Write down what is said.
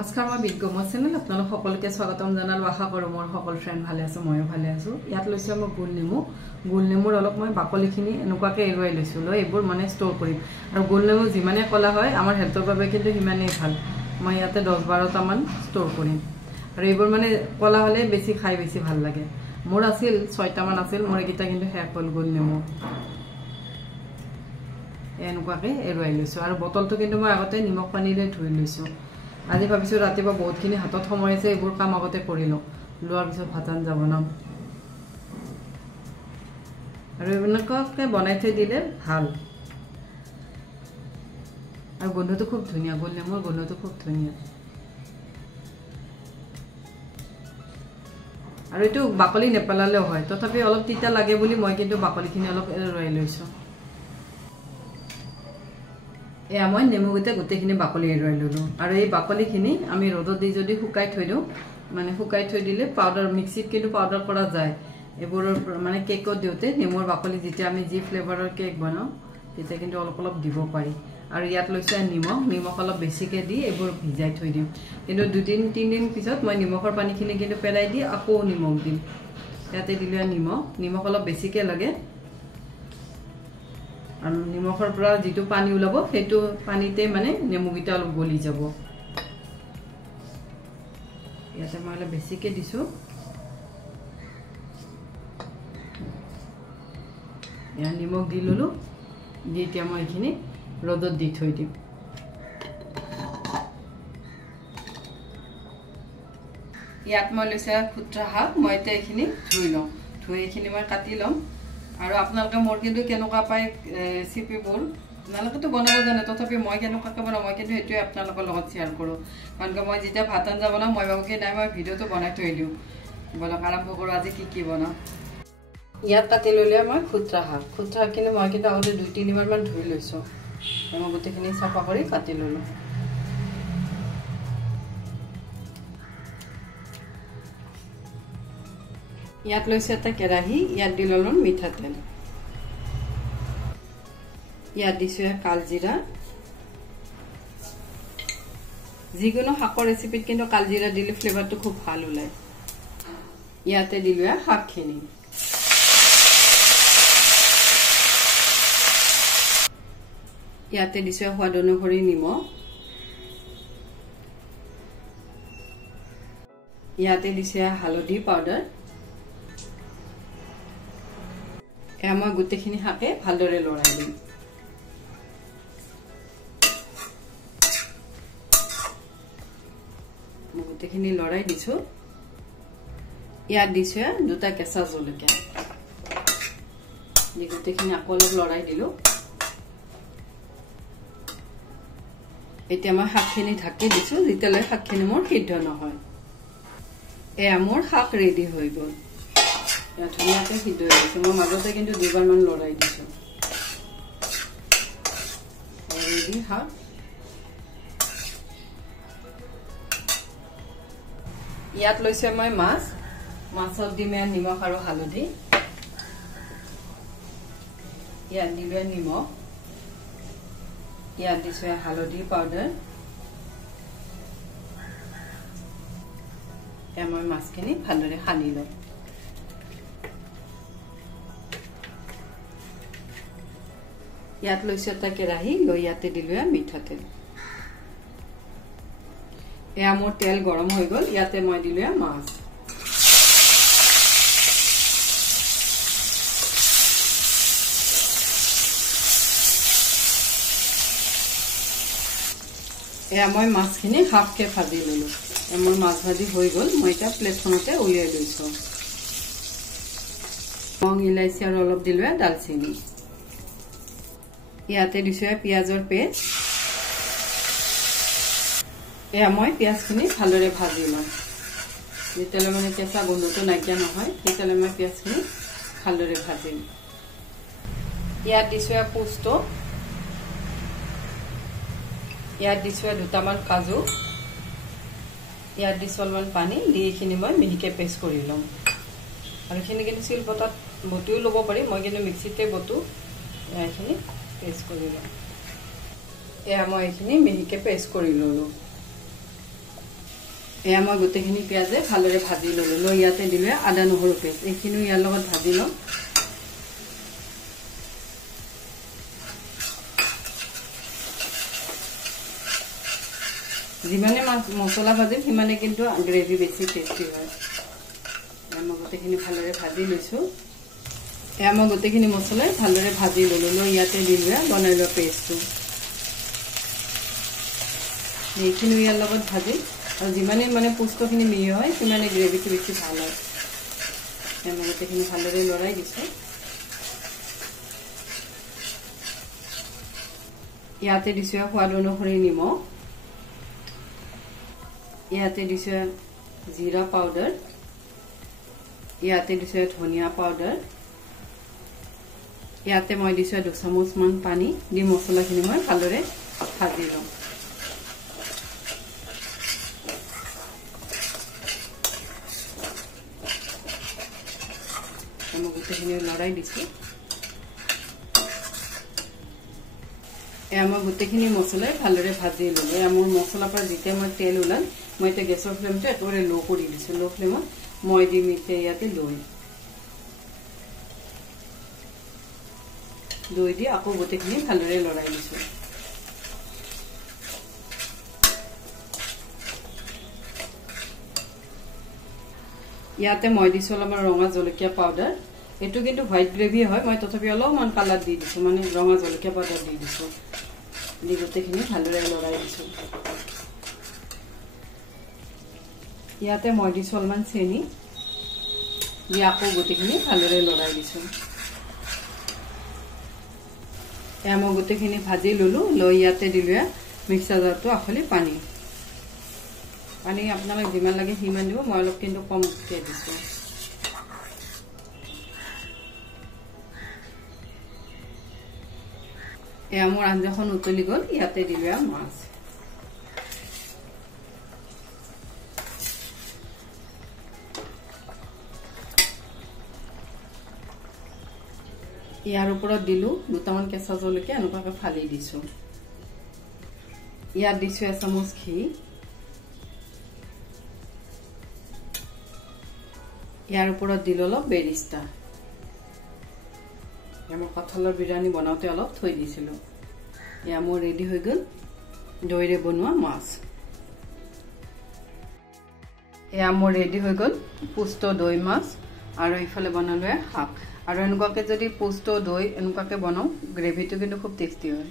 নমস্কাৰ মই বিজ্ঞমত চেনেল আপোনালোক সকলোকে স্বাগতম জনালো আশা কৰো মোৰ সকল ফ্ৰেন্ড ভালে আছে ময়ো ভালে আছো ইয়াত লৈছো মই গোল নেমুৰ অলপ মই বাকলিখিনি এনেকুৱাকে এৰুৱাই লৈছো লৈ এইবোৰ মানে ষ্ট'ৰ কৰিম আৰু গোল নেমু যিমানে কলা হয় আমাৰ হেলথৰ বাবে কিন্তু সিমানেই ভাল মই ইয়াতে 10-12টা মান ষ্ট'ৰ কৰিম আৰু এইবোৰ মানে কলা হলে বেছি খাই বেছি ভাল লাগে মোৰ আছিল 6টা মান আছিল মোৰ একিটা কিন্তু শেষ হ'ল গোল নেমু এনেকুৱাকে এৰুৱাই লৈছো আৰু বটলটো কিন্তু মই আগতে নিমখ পানীৰে ধুই লৈছো আজি ভাবিছো ৰাতিপুৱা বহুতখিনি হাতত সময় আছে এইবোৰ কাম আগতে কৰি লওঁ লোৱাৰ পিছত ভাত আঞ্জা বনাম আৰু এনেকুৱাকে বনাই থৈ দিলে ভাল আৰু গোন্ধটো খুব ধুনীয়া গোল নেমুৰ গোন্ধটো খুব ধুনীয়া আৰু এইটো বাকলি নেপেলালেও হয় তথাপি অলপ তিতা লাগে বুলি মই কিন্তু বাকলিখিনি অলপ এৰুৱাই লৈছো এয়া মই নেমুগিটা গোটেইখিনি বাকলি এৰুৱাই ললো আৰু এই বাকলিখিনি আমি ৰ'দত দি যদি শুকাই থৈ দিওঁ মানে শুকাই থৈ দিলে পাউডাৰ মিক্সিত কিন্তু পাউডাৰ কৰা যায় এইবোৰ মানে কেকত দিওতে নেমুৰ বাকলি যেতিয়া আমি জি ফ্লেভাৰৰ কেক বনাও তেতিয়া কিন্তু অলপ অলপ দিব পাৰি আৰু ইয়াত লৈছে নিমখ অলপ বেছিকে দি এইবোৰ ভিজাই থৈ দিম কিন্তু 2-3 দিন পিছত মই নিমখৰ পানীখিনি কিন্তু পেলাই দি আকৌ নিমখ দিম ইয়াতে দিলে নিমখ অলপ বেছিকে লাগে আৰু নিমখৰ পৰা যেটো পানী উলাব হেতু পানীতে মানে নেমুগিটা অলপ গলি যাব ইয়াতে মই অলপ বেছিকে দিছো ইয়া নিমখ দি ললো দি এতিয়া মই এখিনি ৰ'দত দি থৈ দিম ইয়াত মই লৈছে খুটৰা শাক মই এতিয়া এখিনি ধুই লম ধুই এখিনি মই কাটি লম আৰু আপোনালোকে মোৰ কিন্তু কেনেকুৱা পায় ৰেচিপিবোৰ আপোনালোকেতো বনাব জানে তথাপি মই কেনেকুৱাকৈ বনাওঁ মই কিন্তু এইটোৱে আপোনালোকৰ লগত শ্বেয়াৰ কৰোঁ কাৰণ মই যেতিয়া ভাত আঞ্জা বনাওঁ মই ভাবো কি নাই মই ভিডিঅ'টো বনাই থৈ দিওঁ বলক আৰম্ভ কৰোঁ আজি কি বনাওঁ ইয়াত কাটি ললে মই খুটৰা শাকখিনি মই কিন্তু আগতে 2-3 বাৰমান ধুই লৈছোঁ মই গোটেইখিনি চাফা কৰি কাটি ললোঁ ইয়াত লৈছে এটা কেৰাহী ইয়াত দি ললো মিঠাতেল ইয়াত দিছো কালজিৰা যিকোনো শাকৰ ৰেচিপিত কিন্তু কালজিৰা দিলে ফ্লেভাৰটো খুব ভাল ওলায় ইয়াতে দিলো শাকখিনি ইয়াতে দিছো সোৱাদ অনুসৰি নিমখ ইয়াতে দিছে হালধি পাউডাৰ এয়া মই গোটেইখিনি শাকে ভালদৰে লৰাই দিম মই গোটেইখিনি লৰাই দিছো ইয়াত দিছো 2টা কেঁচা জলকীয়া দি গোটেইখিনি আকৌ অলপ লৰাই দিলো এতিয়া মই শাকখিনি ঢাকি দিছো যেতিয়ালৈ শাকখিনি মোৰ সিদ্ধ নহয় এয়া মোৰ শাক ৰেডি হৈ গ'ল ধুনীয়াকে সিদ্ধ হৈ গৈছে মই মাজতে কিন্তু 2বাৰমান লৰাই দিছো ৰেডি শাক ইয়াত লৈছে মই মাছত দিম নিমখ আৰু হালধি ইয়াত দিলো নিমখ ইয়াত দিছো হালধি পাউডাৰ এয়া মই মাছখিনি ভালদৰে সানি লওঁ ইয়াত লৈছে এটা কেৰাহী লৈ ইয়াতে দিলো মিঠাতেল এয়া মোৰ তেল গৰম হৈ গ'ল ইয়াতে মই দিলো মাছ এয়া মই মাছখিনি হাফকে ভাজি ললো মোৰ মাছ ভাজি হৈ গ'ল মই এটা প্লেটখনতে উলিয়াই লৈছো লং ইলাইচি আৰু অলপ দিলো দালচিনি ইয়াতে দিছো পিয়াজৰ পেষ্ট এয়া মই পিয়াজখিনি ভালদৰে ভাজি লম যেতিয়ালৈ মানে কেঁচা গোন্ধটো নাইকিয়া নহয় তেতিয়ালৈ মই পিয়াজখিনি ভালদৰে ভাজিম ইয়াত দিছো পোস্ত ইয়াত দিছো 2টামান কাজু ইয়াত দিছো অলপমান পানী দি এইখিনি মই মিহিকে পেষ্ট কৰি লম আৰু এইখিনি কিন্তু শিলপতাত বটিও ল'ব পাৰি মই কিন্তু মিক্সিতে বটো এইখিনি পেষ্ট কৰি লম এয়া মই এইখিনি মিহিকে পেষ্ট কৰি ললো এয়া মই গোটেইখিনি পিঁয়াজে ভালদৰে ভাজি ল'লোঁ লৈ ইয়াতে দিলোঁ আদা নহৰু পেষ্ট এইখিনিও ইয়াৰ লগত ভাজি লওঁ যিমানে মছলা ভাজিম সিমানে কিন্তু গ্ৰেভি বেছি টেষ্টি হয় মই গোটেইখিনি ভালদৰে ভাজি লৈছোঁ এয়া মই গোটেইখিনি মছলাই ভালদৰে ভাজি ল'লোঁ লৈ ইয়াতে দিলোঁ বনাই লোৱা পেষ্টটো এইখিনিও ইয়াৰ লগত ভাজি আৰু যিমানে মানে পোস্তখিনি মিহি হয় সিমানে গ্ৰেভিটো বেছি ভাল হয় মই গোটেইখিনি ভালদৰে লৰাই দিছোঁ ইয়াতে দিছোঁ সোৱাদ অনুসৰি নিমখ ইয়াতে দিছোঁ জিৰা পাউডাৰ ইয়াতে দিছোঁ ধনিয়া পাউডাৰ ইয়াতে মই দিছোঁ 2 চামুচমান পানী দি মছলাখিনি মই ভালদৰে ভাজি লওঁ মই গোটেইখিনি লৰাই দিছোঁ এয়া মই গোটেইখিনি মছলাই ভালদৰে ভাজি ল'লোঁ এয়া মোৰ মছলাৰ পৰা যেতিয়া মই তেল ওলাল মই এতিয়া গেছৰ ফ্লেমটো একেবাৰে ল' কৰি দিছোঁ ল' ফ্লেমত মই দিম এতিয়া ইয়াতে দৈ দি আকৌ গোটেইখিনি ভালদৰে লৰাই দিছোঁ ইয়াতে মই দিছোঁ অলপমান ৰঙা জলকীয়া পাউডাৰ এইটো কিন্তু হোৱাইট গ্ৰেভি হয় মই তথাপি অলপমান কালাৰ দি দিছোঁ মানে ৰঙা জলকীয়া পাউডাৰ দি দিছোঁ দি গোটেইখিনি ভালদৰে লৰাই দিছোঁ ইয়াতে মই দিছোঁ অলপমান চেনি দি আকৌ গোটেইখিনি ভালদৰে লৰাই দিছোঁ এয়া মই গোটেইখিনি ভাজি ল'লোঁ লৈ ইয়াতে দিলোঁ মিক্সাৰ জাৰটো আখলি পানী আপোনালোকে যিমান লাগে সিমান দিব মই অলপ কিন্তু কমকৈ দিছোঁ এয়া মোৰ আঞ্জাখন উতলি গ'ল ইয়াতে দিলোঁ মাছ ইয়াৰ ওপৰত দিলোঁ দুটামান কেঁচা জলকীয়া এনেকুৱাকৈ ফালি দিছোঁ ইয়াত দিছোঁ 1 চামুচ ঘি ইয়াৰ ওপৰত দিলোঁ অলপ বেৰিষ্টা মই কঁঠালৰ বিৰিয়ানী বনাওঁতে অলপ থৈ দিছিলোঁ এয়া মোৰ ৰেডি হৈ গ'ল দৈৰে বনোৱা মাছ এয়া মোৰ ৰেডি হৈ গ'ল পোস্ত দৈ মাছ আৰু ইফালে বনালোঁ শাক আৰু এনেকুৱাকৈ যদি পোস্ত দৈ এনেকুৱাকৈ বনাওঁ গ্ৰেভিটো কিন্তু খুব টেষ্টি হয়